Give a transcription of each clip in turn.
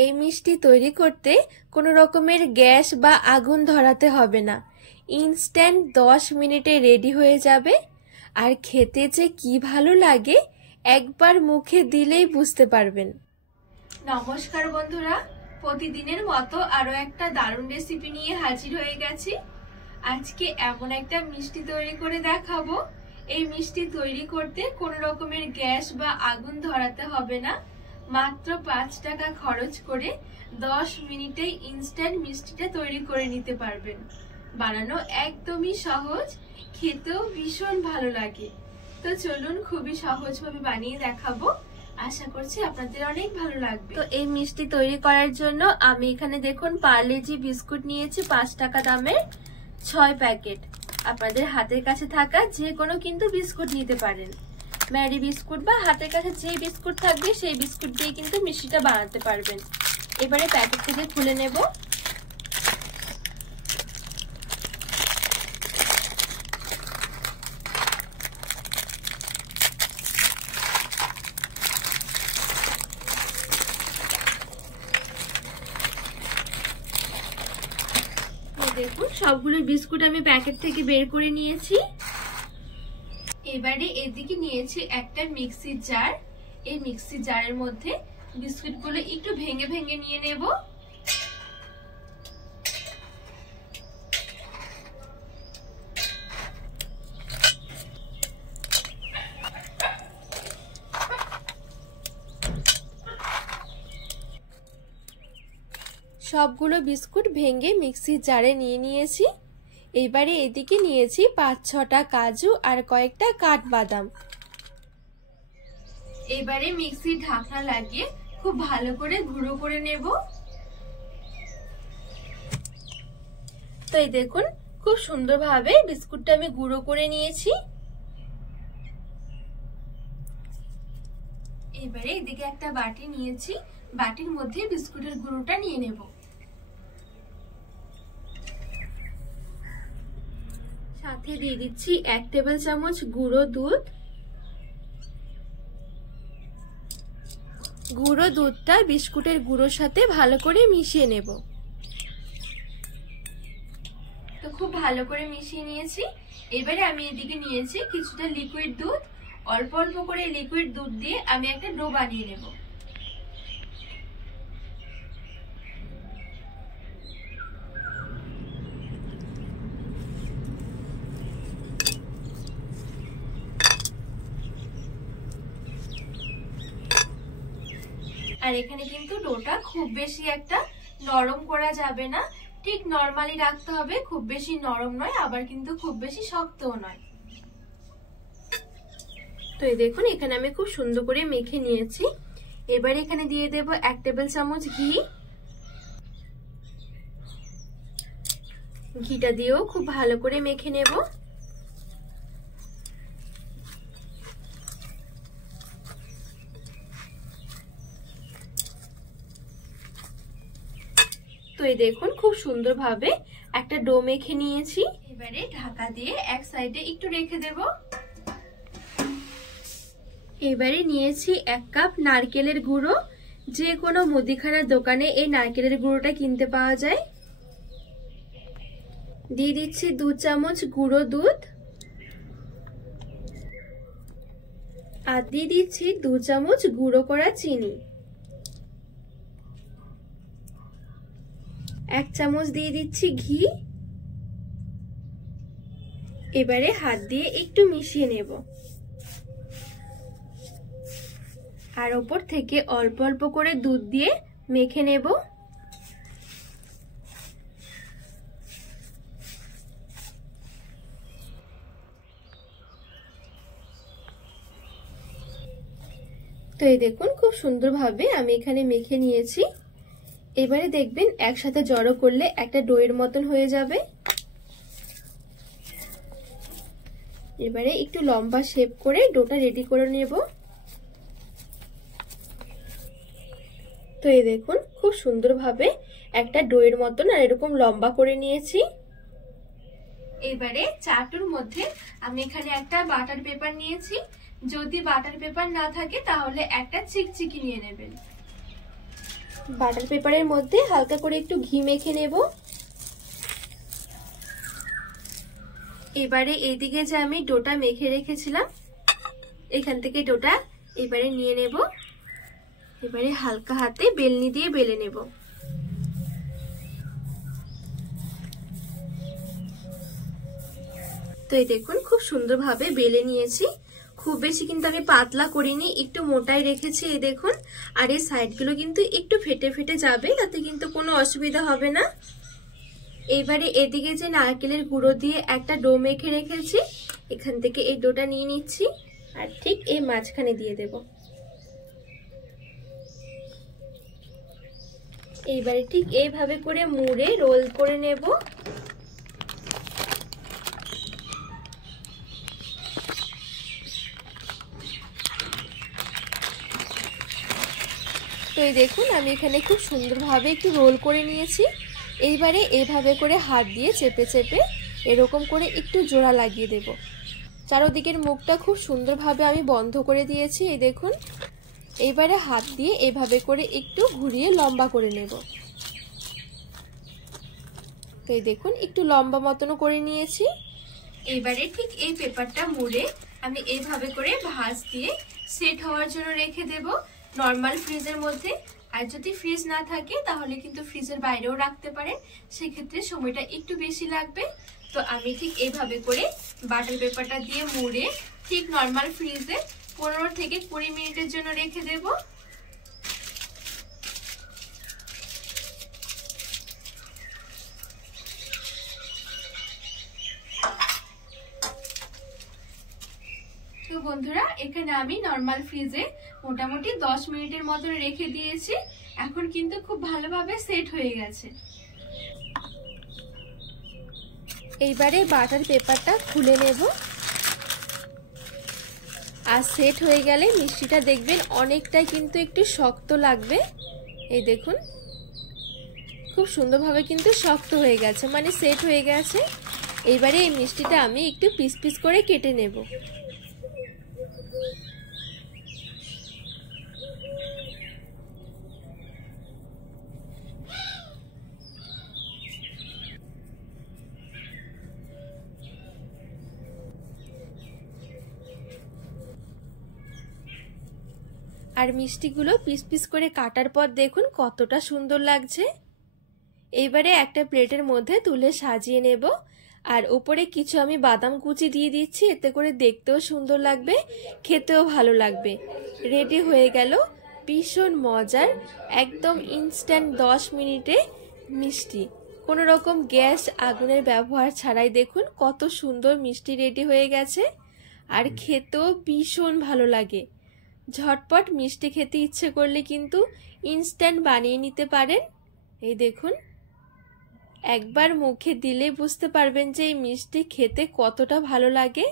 এই মিষ্টি তৈরি করতে কোনো রকমের গ্যাস বা আগুন ধরাতে হবে না। ইনস্ট্যান্ট 10 মিনিটে রেডি হয়ে যাবে। আর খেতে যে কি ভালো লাগে একবার মুখে দিলেই বুঝতে পারবেন। নমস্কার বন্ধুরা, প্রতিদিনের মতো আরো একটা দারুণ রেসিপি নিয়ে হাজির হয়ে গেছি। আজকে এমন একটা মিষ্টি তৈরি করে দেখাবো। এই মিষ্টি তৈরি করতে কোনো রকমের গ্যাস বা আগুন ধরাতে হবে না। মাত্র 5 টাকা খরচ করে 10 মিনিটেই ইনস্ট্যান্ট মিষ্টিটা তৈরি করে নিতে পারবেন। বানানো একদমই সহজ, খেতেও ভীষণ ভালো লাগে। তো চলুন খুবই সহজভাবে বানিয়ে দেখাবো। আশা করছি আপনাদের অনেক ভালো লাগবে। তো এই মিষ্টি তৈরি করার জন্য আমি এখানে দেখুন পার্লেজি বিস্কুট নিয়েছি 5 টাকা দামের 6 প্যাকেট। আপনাদের হাতের কাছে থাকা যে কোনো কিন্তু বিস্কুট নিতে পারেন। ম্যারি বিস্কুট বা হাতের কাছে যে বিস্কুট থাকবে সেই বিস্কুট দিয়ে কিন্তু মিষ্টিটা বানাতে পারবেন। এবারে প্যাকেট থেকে খুলে নেব। দেখুন সবগুলো বিস্কুট আমি প্যাকেট থেকে বের করে নিয়েছি। এবারে এদিকে নিয়েছি একটা মিক্সির জার। এই মিক্সির জারের মধ্যে বিস্কুটগুলো একটু ভেঙে ভেঙে নিয়ে নেব। সবগুলো বিস্কুট ভেঙে মিক্সির জারে নিয়ে নিয়েছি। এবারে এদিকে নিয়েছি 5-6টা কাজু আর কয়েকটা কাঠবাদাম। এবারে মিক্সির ঢাকনা লাগিয়ে খুব ভালো করে গুঁড়ো করে নেব। তো এই দেখুন খুব সুন্দরভাবে বিস্কুটটা আমি গুঁড়ো করে নিয়েছি। এবারে এদিকে একটা বাটি নিয়েছি, বাটির মধ্যে বিস্কুটের গুঁড়োটা নিয়ে নেব। সাথে দিয়ে দিচ্ছি 1 টেবিল চামচ গুঁড়ো দুধ। গুঁড়ো দুধটা বিস্কুটের গুঁড়োর সাথে ভালো করে মিশিয়ে নেব। তো খুব ভালো করে মিশিয়ে নিয়েছি। এবারে আমি এদিকে নিয়েছি কিছুটা লিকুইড দুধ। অল্প অল্প করে লিকুইড দুধ দিয়ে আমি একটা ডো বানিয়ে নেব। আর এখানে কিন্তু ডোটা খুব বেশি একটা নরম করা যাবে না, ঠিক নরমালি রাখতে হবে। খুব বেশি নরম নয়, আবার কিন্তু খুব বেশি শক্তও নয়। তো এই দেখুন এখানে আমি খুব সুন্দর করে মেখে নিয়েছি। এবারে এখানে দিয়ে দেব 1 টেবিল চামচ ঘি। ঘিটা দিয়েও খুব ভালো করে মেখে নেব। তো এই দেখুন খুব সুন্দরভাবে একটা ডো মেখে নিয়েছি। এবারে ঢাকা দিয়ে এক সাইডে একটু রেখে দেব। এবারে নিয়েছি 1 কাপ নারকেলের গুঁড়ো। যে কোনো মুদিখানার দোকানে এই নারকেলের গুঁড়োটা কিনতে পাওয়া যায়। দিয়ে দিচ্ছি 2 চামচ গুঁড়ো দুধ। আর দিয়ে দিচ্ছি 2 চামচ গুঁড়ো করা চিনি। 1 চামচ দিয়ে দিচ্ছি ঘি। এবারে হাত দিয়ে একটু মিশিয়ে নেব। আর ওপর থেকে অল্প অল্প করে দুধ দিয়ে মেখে নেব। তো এই দেখুন খুব সুন্দরভাবে আমি এখানে মেখে নিয়েছি। এবারে দেখবেন একসাথে জড়ো করলে একটা ডোয়ের মতন হয়ে যাবে। এবারে একটু লম্বা শেপ করে ডোটা রেডি করে নেব। তো এই দেখুন খুব সুন্দরভাবে একটা ডোয়ের মতন আর এরকম লম্বা করে নিয়েছি। এবারে চাটুর মধ্যে আমি এখানে একটা বাটার পেপার নিয়েছি। যদি বাটার পেপার না থাকে তাহলে একটা চিকচিকি নিয়ে নেবেন। বাটার পেপারের মধ্যে হালকা করে একটু ঘি মেখে নেব। এবারে এইদিকে যে আমি ডোটা মেখে রেখেছিলাম, এখান থেকে ডোটা এবারে নিয়ে নেব। এবারে হালকা হাতে বেলনি দিয়ে বেলে নেব। তো এই দেখুন খুব সুন্দরভাবে বেলে নিয়েছি। খুব বেশি কিন্তু আমি পাতলা করিনি, একটু মোটাই রেখেছি। এই দেখুন, আর এই সাইডগুলো কিন্তু একটু ফেটে ফেটে যাবে, তাতে কিন্তু কোনো অসুবিধা হবে না। এবারে এদিকে যে নারকেলের গুঁড়ো দিয়ে একটা ডো মেখে রেখেছি, এখান থেকে এই ডোটা নিয়ে নিচ্ছি আর ঠিক এই মাঝখানে দিয়ে দেব। এইবারে ঠিক এইভাবে করে মুড়ে রোল করে নেব। তো এই দেখুন আমি এখানে খুব সুন্দরভাবে একটু রোল করে নিয়েছি। এইবারে এইভাবে করে হাত দিয়ে চেপে চেপে এরকম করে একটু জোড়া লাগিয়ে দেব। চারদিকের মুখটা খুব সুন্দরভাবে আমি বন্ধ করে দিয়েছি। এই দেখুন, এইবারে হাত দিয়ে এইভাবে করে একটু ঘুরিয়ে লম্বা করে নেব। তো এই দেখুন একটু লম্বা মতনও করে নিয়েছি। এইবারে ঠিক এই পেপারটা মুড়ে আমি এইভাবে করে ভাঁজ দিয়ে সেট হওয়ার জন্য রেখে দেব নর্মাল ফ্রিজের মধ্যে। আর যদি ফ্রিজ না থাকে তাহলে কিন্তু ফ্রিজের বাইরেও রাখতে পারেন, সেক্ষেত্রে সময়টা একটু বেশি লাগবে। তো আমি ঠিক এইভাবে করে বাটার পেপারটা দিয়ে মুড়ে ঠিক নর্মাল ফ্রিজে 15 থেকে 20 মিনিটের জন্য রেখে দেব। তো বন্ধুরা, এখানে আমি নর্মাল ফ্রিজে মোটামুটি 10 মিনিটের মতো রেখে দিয়েছি। এখন কিন্তু খুব ভালোভাবে সেট হয়ে গেছে। এইবারে বাটার পেপারটা খুলে নেব। আর সেট হয়ে গেলে মিষ্টিটা দেখবেন অনেকটাই কিন্তু একটু শক্ত লাগবে। এই দেখুন খুব সুন্দরভাবে কিন্তু শক্ত হয়ে গেছে, মানে সেট হয়ে গেছে। এইবারে এই মিষ্টিটা আমি একটু পিস পিস করে কেটে নেব। আর মিষ্টিগুলো পিস পিস করে কাটার পর দেখুন কতটা সুন্দর লাগছে। এইবারে একটা প্লেটের মধ্যে তুলে সাজিয়ে নেব। আর উপরে কিছু আমি বাদাম কুচি দিয়ে দিচ্ছি, এতে করে দেখতেও সুন্দর লাগবে, খেতেও ভালো লাগবে। রেডি হয়ে গেল ভীষণ মজার একদম ইনস্ট্যান্ট 10 মিনিটে মিষ্টি। কোনো রকম গ্যাস আগুনের ব্যবহার ছাড়াই দেখুন কত সুন্দর মিষ্টি রেডি হয়ে গেছে। আর খেতেও ভীষণ ভালো লাগে। ঝটপট মিষ্টি খেতে ইচ্ছে করলে কিন্তু ইনস্ট্যান্ট বানিয়ে নিতে পারেন। এই দেখুন, একবার মুখে দিলে বুঝতে পারবেন যে এই মিষ্টি খেতে কতটা ভালো লাগে।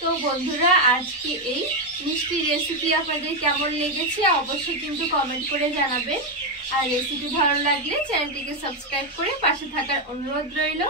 তো বন্ধুরা, আজকে এই মিষ্টি রেসিপি আপনাদের কেমন লেগেছে অবশ্যই কিন্তু কমেন্ট করে জানাবেন। আর রেসিপি ভালো লাগলে চ্যানেলটিকে সাবস্ক্রাইব করে পাশে থাকার অনুরোধ রইল।